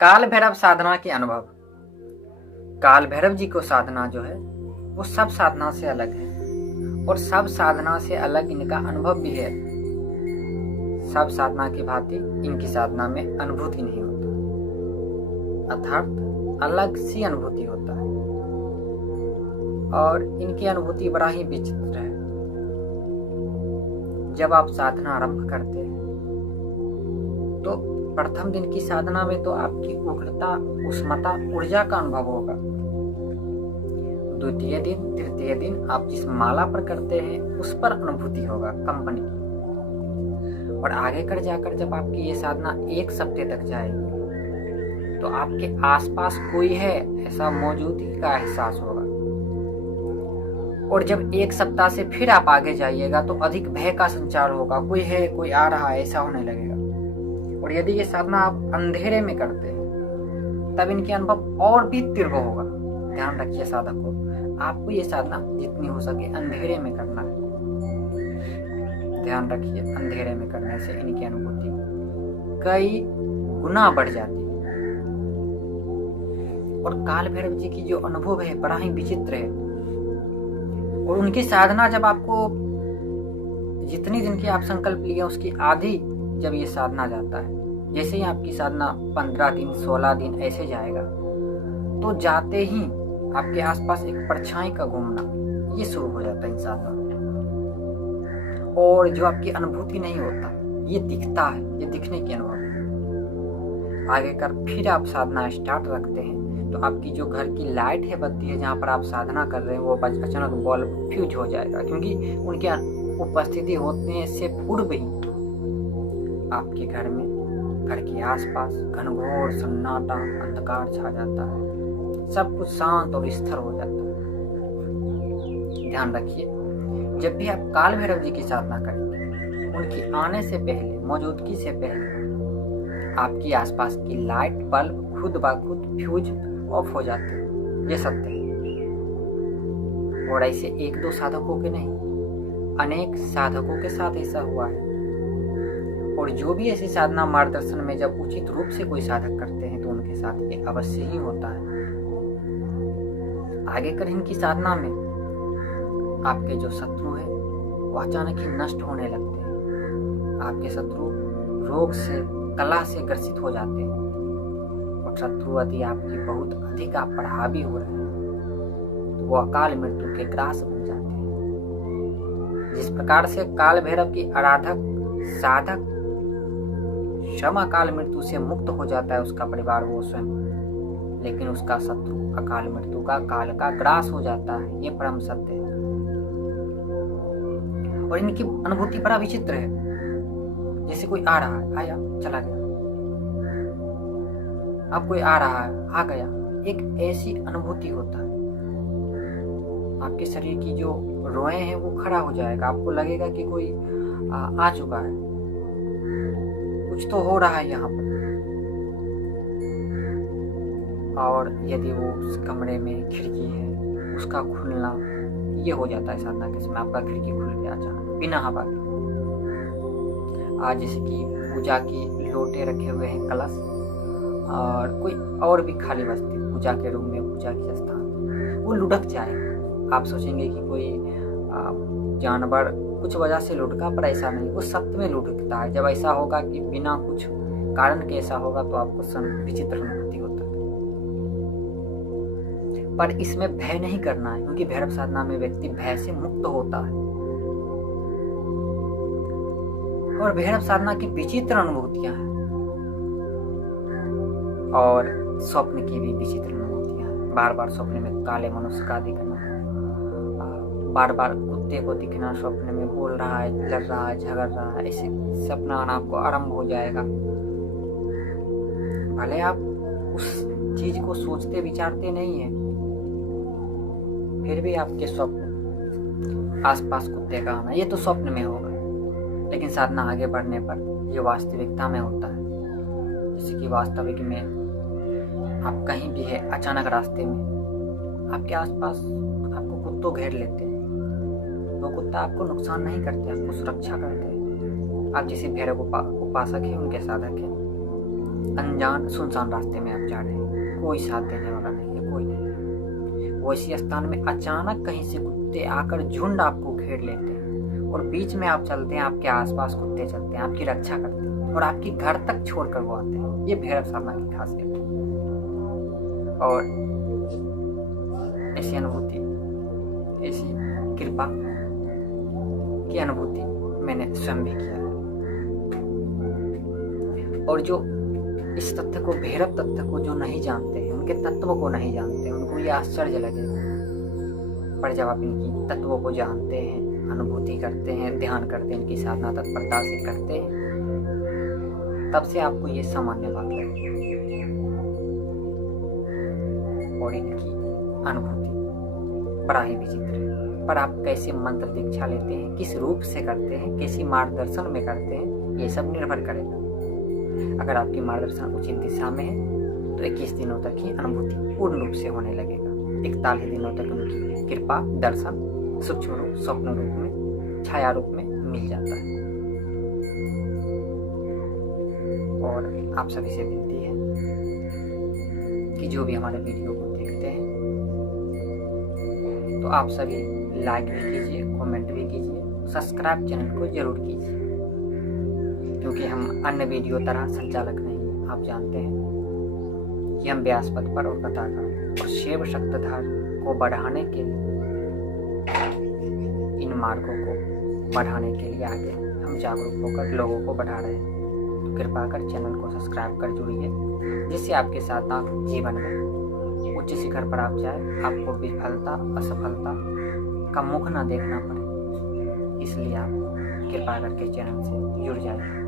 काल भैरव साधना के अनुभव। काल भैरव जी को साधना जो है वो सब साधना से अलग है और सब साधना से अलग इनका अनुभव भी है। सब साधना की भांति इनकी साधना में अनुभूति नहीं होता, अर्थात अलग सी अनुभूति होता है और इनकी अनुभूति बड़ा ही विचित्र है। जब आप साधना आरंभ करते हैं तो प्रथम दिन की साधना में तो आपकी उग्रता, उष्मता, ऊर्जा का अनुभव होगा। द्वितीय दिन, तृतीय दिन आप जिस माला पर करते हैं उस पर अनुभूति होगा, कंपनी की। और आगे कर जाकर जब आपकी ये साधना 1 सप्ताह तक जाएगी तो आपके आसपास कोई है ऐसा मौजूदगी का एहसास होगा। और जब 1 सप्ताह से फिर आप आगे जाइएगा तो अधिक भय का संचार होगा, कोई है, कोई आ रहा है, ऐसा होने लगेगा। और यदि ये साधना आप अंधेरे में करते हैं तब इनके अनुभव और भी तीव्र होगा। ध्यान रखिए साधक को, आपको ये साधना जितनी हो सके अंधेरे में करना है। ध्यान रखिए, अंधेरे में करने से इनकी अनुभूति कई गुना बढ़ जाती है। और काल भैरव जी की जो अनुभव है बड़ा ही विचित्र है। और उनकी साधना जब आपको जितनी दिन की आप संकल्प लिए उसकी आधी जब ये साधना जाता है, जैसे ही आपकी साधना 15 दिन 16 दिन ऐसे जाएगा तो जाते ही आपके आसपास एक परछाई का घूमना ये शुरू हो जाता है इन साधना में। और जो आपकी अनुभूति नहीं होता ये दिखता है, ये दिखने की अनुभव। आगे कर फिर आप साधना स्टार्ट रखते हैं तो आपकी जो घर की लाइट है, बत्ती है, जहाँ पर आप साधना कर रहे हैं वो अचानक बल्ब फ्यूज हो जाएगा, क्योंकि उनकी उपस्थिति होने से पूर्व ही आपके घर में, घर के आसपास घनघोर सन्नाटा, अंधकार छा जाता है, सब कुछ शांत और स्थिर हो जाता है। ध्यान रखिए, जब भी आप काल भैरव जी की साधना करेंगे उनकी आने से पहले, मौजूदगी से पहले आपकी आसपास की लाइट बल्ब खुद ब खुद फ्यूज ऑफ हो जाते हैं। ये सत्य है। और ऐसे 1-2 साधकों के नहीं, अनेक साधकों के साथ ऐसा हुआ है। और जो भी ऐसी साधना मार्गदर्शन में जब उचित रूप से कोई साधक करते हैं तो उनके साथ ये अवश्य ही होता है। आगे कर इनकी साधना में आपके जो शत्रु है वो अचानक ही नष्ट होने लगते हैं। आपके शत्रु रोग से, कला से ग्रसित हो जाते हैं। और शत्रु यदि आपकी बहुत अधिक आप पर हावी हो रहे हैं तो वो अकाल मृत्यु के ग्रास बन जाते हैं। जिस प्रकार से काल भैरव की आराधक साधक क्षमा काल मृत्यु से मुक्त हो जाता है उसका परिवार, वो स्वयं, लेकिन उसका शत्रु अकाल मृत्यु का, काल का ग्रास हो जाता है। ये परम सत्य है। और इनकी अनुभूति बड़ा विचित्र है। जैसे कोई आ रहा है, आया, चला गया, अब कोई आ रहा है, आ गया, एक ऐसी अनुभूति होता है। आपके शरीर की जो रोए हैं वो खड़ा हो जाएगा, आपको लगेगा कि कोई आ चुका है, कुछ तो हो रहा है यहाँ पर। और यदि वो उस कमरे में खिड़की है उसका खुलना, ये हो जाता है साधना के समय। आपका खिड़की खुल गया अचानक बिना हवा के। आज जैसे कि पूजा की लोटे रखे हुए हैं, कलश, और कोई और भी खाली वस्तु पूजा के रूम में, पूजा की स्थान, वो लुढ़क जाए। आप सोचेंगे कि कोई जानवर कुछ वजह से लुढ़का, पर ऐसा नहीं, वो सत्य में लुढ़कता है। जब ऐसा होगा कि बिना कुछ कारण के ऐसा होगा तो आपको विचित्र अनुभूति होता है। पर इसमें भय नहीं करना है, क्योंकि भैरव साधना में व्यक्ति भय से मुक्त होता है। और भैरव साधना की विचित्र अनुभूतियां हैं और स्वप्न की भी विचित्र अनुभूतियां हैं। बार बार स्वप्न में काले मनुष्य का दिखना, बार बार कुत्ते को दिखना, स्वप्न में बोल रहा है, लड़ रहा है, झगड़ रहा है, ऐसे सपना आना आपको आरंभ हो जाएगा। भले आप उस चीज को सोचते विचारते नहीं है, फिर भी आपके स्वप्न, आसपास कुत्ते का आना, ये तो स्वप्न में होगा। लेकिन साधना आगे बढ़ने पर ये वास्तविकता में होता है। जैसे कि वास्तविक में आप कहीं भी है, अचानक रास्ते में आपके आसपास आपको कुत्तों घेर लेते हैं। वो कुत्ता आपको नुकसान नहीं करते, आपको सुरक्षा करते हैं। आप जिसे भैरव उपासक है, उनके साधक हैं, अनजान सुनसान रास्ते में आप जा रहे हैं, कोई साथ देने वाला नहीं है, कोई नहीं। वो इसी स्थान में अचानक कहीं से कुत्ते आकर झुंड आपको घेर लेते हैं और बीच में आप चलते हैं, आपके आसपास कुत्ते चलते हैं, आपकी रक्षा करते हैं और आपके घर तक छोड़कर वो आते हैं। ये भैरव साधना की खासियत है। और ऐसी अनुभूति, ऐसी कृपा की अनुभूति मैंने स्वयं भी किया है। और जो इस तथ्य को, भैरव तथ्य को जो नहीं जानते हैं, उनके तत्वों को नहीं जानते, उनको ये आश्चर्य लगेगा। पर जब आप इनकी तत्वों को जानते हैं, अनुभूति करते हैं, ध्यान करते हैं, इनकी साधना तत्परता से करते हैं, तब से आपको ये सामान्य बात लगेगी। और इनकी अनुभूति बड़ा ही विचित्र है। पर आप कैसे मंत्र दीक्षा लेते हैं, किस रूप से करते हैं, कैसी मार्गदर्शन में करते हैं, ये सब निर्भर करेगा। अगर आपकी मार्गदर्शन उचित दिशा में है तो 21 दिनों तक ही अनुभूति पूर्ण रूप से होने लगेगा। 41 दिनों तक उनकी कृपा, दर्शन सूक्ष्म रूप, स्वप्न रूप में, छाया रूप में मिल जाता है। और आप सभी से विनती है कि जो भी हमारे वीडियो को देखते हैं तो आप सभी लाइक भी कीजिए, कमेंट भी कीजिए, सब्सक्राइब चैनल को जरूर कीजिए, क्योंकि हम अन्य वीडियो तरह संचालक नहीं हैं। आप जानते हैं कि हम व्यासपद पर और कथाकार और शैव शक्तिधार को बढ़ाने के लिए, इन मार्गों को बढ़ाने के लिए आगे हम जागरूक होकर लोगों को बढ़ा रहे हैं। तो कृपा कर चैनल को सब्सक्राइब कर जुड़िए, जिससे आपके साथ आप जीवन में उच्च शिखर पर आप जाए, आपको विफलता, असफलता का मुख न देखना पड़े। इसलिए आप कृपा करके चैनल से जुड़ जाए।